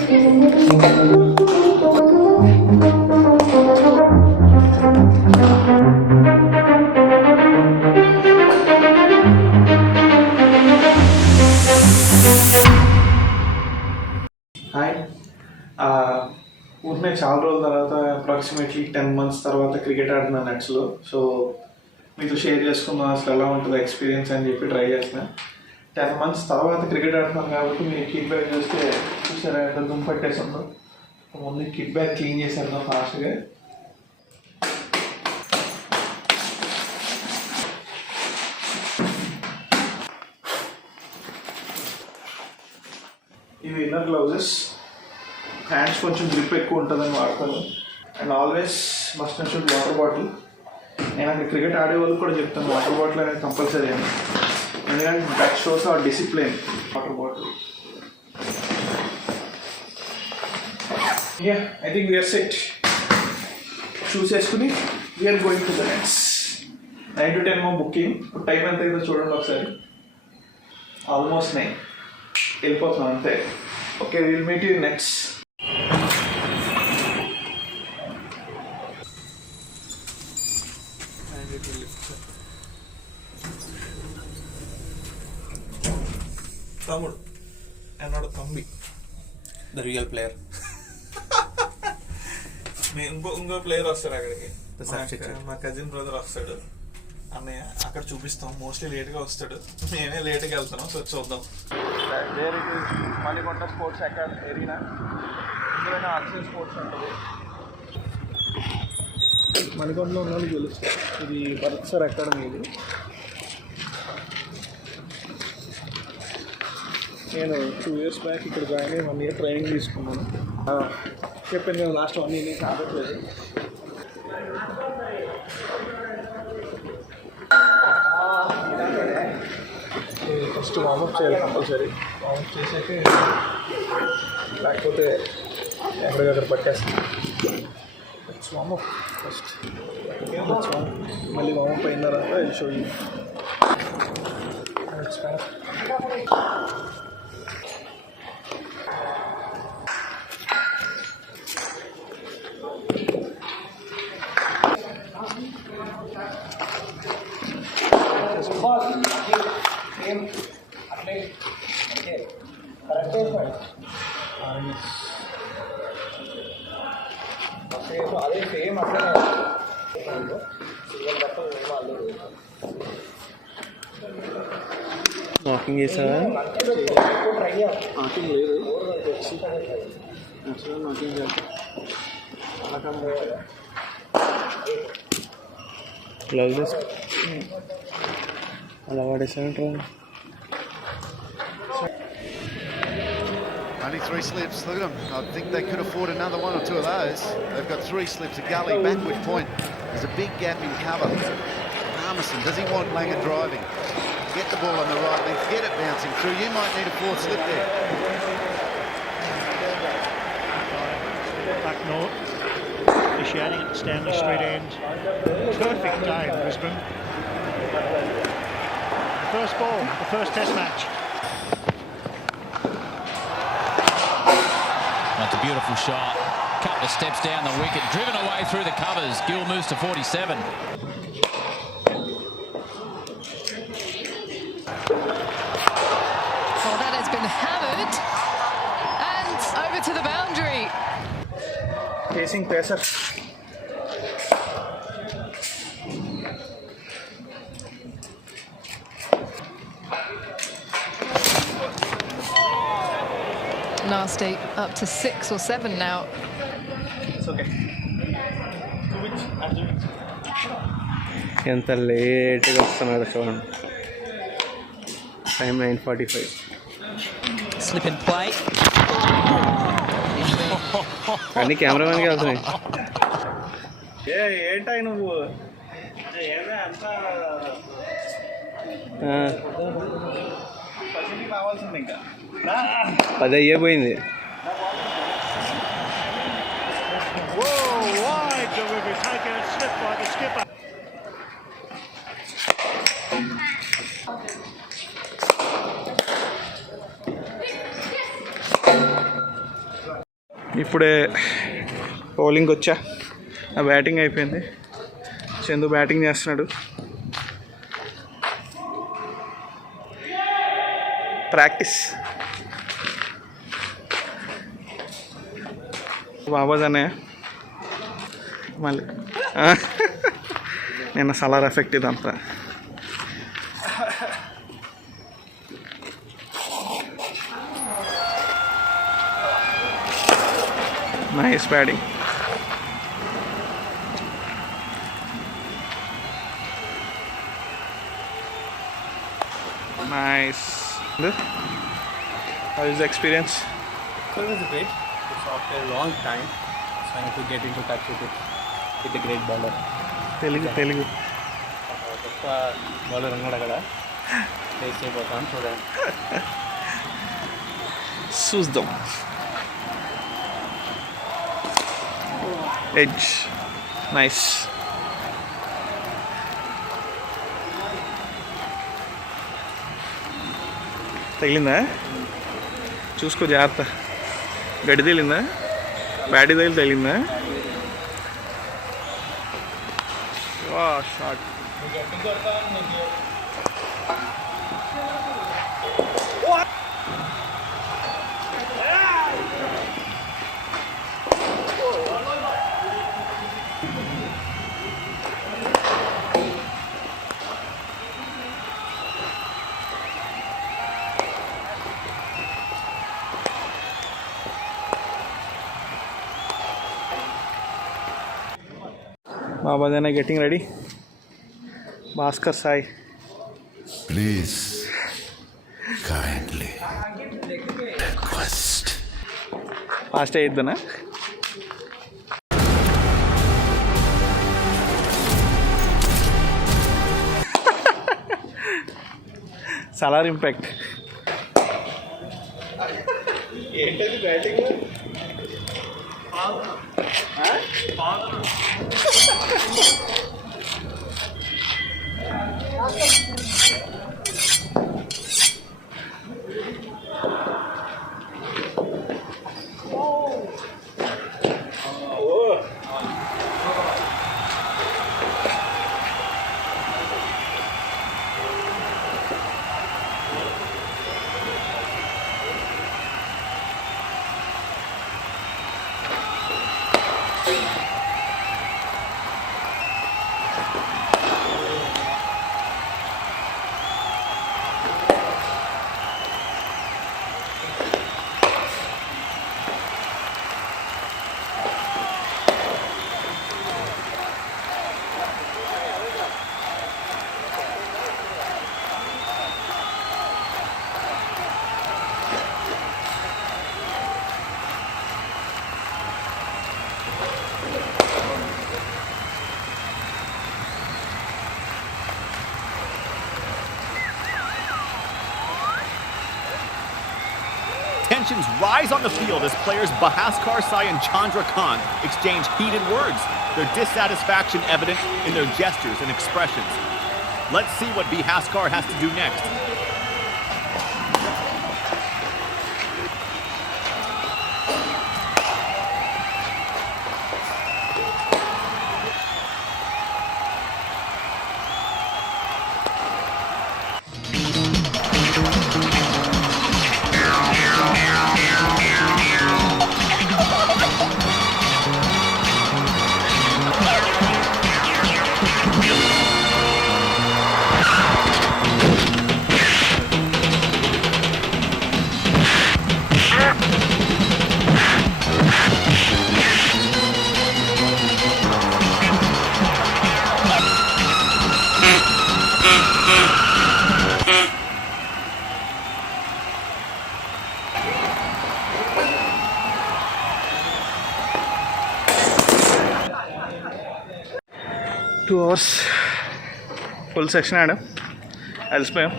హాయ్, ఊరినే చాలా రోజుల తర్వాత అప్రాక్సిమేట్లీ 10 months తర్వాత క్రికెట్ ఆడుతున్నా నెట్స్లో. సో మీతో షేర్ చేసుకుందాం అసలు ఎలా ఉంటుందో ఎక్స్పీరియన్స్ అని చెప్పి ట్రై చేసిన. 10 months తర్వాత క్రికెట్ ఆడుతున్నాను కాబట్టి మీరు కిట్ బ్యాగ్ చూస్తే చూసారా ఎంత దుమ్ము పట్టేస్తుందో. ముందు కిట్ బ్యాగ్ క్లీన్ చేశాను ఫాస్ట్గా. ఇవి ఇన్నర్ గ్లౌజెస్, హ్యాండ్స్ కొంచెం గ్రిప్ ఎక్కువ ఉంటుందని వాడతాను. And always must and should water bottle. నేను అక్కడ క్రికెట్ ఆడే వాళ్ళకి కూడా చెప్తాను వాటర్ బాటిల్ అనేది కంపల్సరీ అని, ఎందుకంటే that shows our discipline. Water bottle. Ya, I think we're set. Shoes వేసుకుని we're going to the nets. 9 to 10 booking. ఇప్పుడు టైం ఎంత అయిందో చూడండి ఒకసారి. ఆల్మోస్ట్ 9. వెళ్ళిపోతున్నాం అంతే. Okay, will meet you next. తమ్ముడు అన్నాడు తమ్మి, ద రియల్ ప్లేయర్. ఇంకో ప్లేయర్ వస్తాడు అక్కడికి, మా కజిన్ బ్రదర్ వస్తాడు. అన్నయ్య అక్కడ చూపిస్తాం. మోస్ట్లీ లేట్గా వస్తాడు, మేమే లేట్గా వెళ్తున్నాం. సో చూద్దాం. మణికొండ స్పోర్ట్స్ అకాడమీ ఎరీనా, ఇందులోనే ఆర్ట్స్ స్పోర్ట్స్ ఉంటుంది. మణికొండలో ఉన్న వాళ్ళు తెలుస్తుంది. ఇది భరత్ సార్ అకాడమీ. ఇది నేను 2 years బ్యాక్ ఇక్కడ జాయిన్ అయ్యి 1 year ట్రైనింగ్ తీసుకున్నాను. చెప్పాను నేను లాస్ట్ 1 year నేను ఆడట్లేదు. ఫస్ట్ వార్మప్ చేయాలి కంపల్సరీ. వార్మప్ చేసాకే, లేకపోతే ఎక్కడికక్కడ పట్టేస్తాను. Warmup first. మళ్ళీ వార్మప్ అయిన తర్వాత షో యూ. అదే సేమ్ అట్లనే వాకింగ్ చేసావా? వాకింగ్ లేదు, వాకింగ్ గ్లౌజెస్ అలా వాడేసానంటారా? Only 3 slips. Look at them. I think they could afford another 1 or 2 of those. They've got 3 slips. A gully, backward point. There's a big gap in cover. Armisen, does he want Langer driving? Get the ball on the right length. Get it bouncing through. You might need a 4th slip there. Back north. Officiating at the Stanley Street end. Perfect day in Brisbane. First ball, the first test match. That's a beautiful shot. Couple of steps down the wicket, driven away through the covers. Gill moves to 47. Well, that has been hammered and over to the boundary. Chasing pressure. Nasty, up to 6 or 7 now. It's okay. ఎంత లేట్గా వస్తున్నాడు చూడండి. టైం 9:45. Slip and play. అన్ని కెమెరామెన్కి వెళ్తున్నాయి. ఏంటాయి నువ్వు? కావాల్సింది ఇంకా 10 అయ్యేపోయింది. Wide delivery taken and slipped by the skipper. ఇప్పుడే బౌలింగ్ వచ్చా, నా బ్యాటింగ్ అయిపోయింది. చందు బ్యాటింగ్ చేస్తున్నాడు. ప్రాక్టీస్. బాబాజ్ అన్నయ్య మళ్ళీ నిన్న సలార్ ఎఫెక్ట్ ఇదంతా. Nice batting. Nice. How is the experience? So it was great. It's after a long time, so I need to get into touch with it with a great bowler. Telugu గొప్ప బౌలర్ ఉన్నాడు అక్కడ, ఫేస్ అయిపోతాను చూడండి. చూద్దాం. ఎడ్జ్. నైస్. తగిలిందా? చూసుకో జాగ్రత్త. గడ్డి తగిలిందా? బ్యాటరీ తగిలిందా? వా shot. Babadana getting ready. Bhaskar Sai. Please, kindly request. Fast ayiddana. Solar impact. ఏంటది batting? Tensions rise on the field as players Bhaskar Sai and Chandra Kant exchange heated words, their dissatisfaction evident in their gestures and expressions. Let's see what Bhaskar has to do next. hours full section ఆడాం, అలసిపోయాం.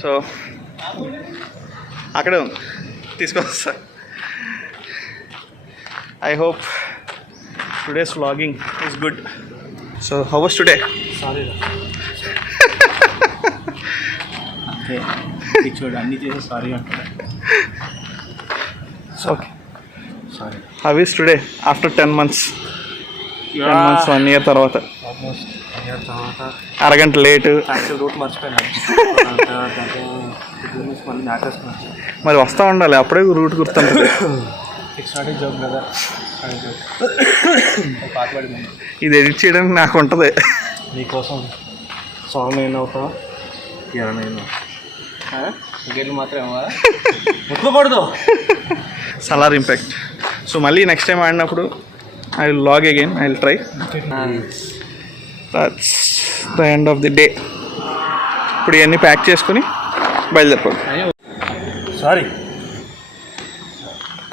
So అక్కడే ఉంది, తీసుకొస్తా. I hope today's vlogging is good. So how was today? Sorry అంతే, చూడు అన్నీ చేసి sorry అంటారు. Okay, sorry. How is today after 10 months? 10 months 1 year తర్వాత Almost 1 year తర్వాత అరగంట లేటు. యాక్చువల్ రూట్ మర్చిపోయినాను. మళ్ళీ నాటేసుకున్నాను. మరి వస్తూ ఉండాలి, అప్పుడే రూట్ గుర్తుంటుంది. It's not a joke brother, పాట పడింది. ఇది ఎడిట్ చేయడానికి నాకు ఉంటుంది. నీకోసం సాంగ్ అయినా అవుతావా ఎరనైనా గేట్లు మాత్రం ముట్టుకోకూడదు. సలార్ ఇంపాక్ట్. సో మళ్ళీ నెక్స్ట్ టైం ఆడినప్పుడు I will log again, I will try. That's the end of the day. ఇప్పుడు ఇవన్నీ ప్యాక్ చేసుకుని బయలుదేరిపోదు. సారీ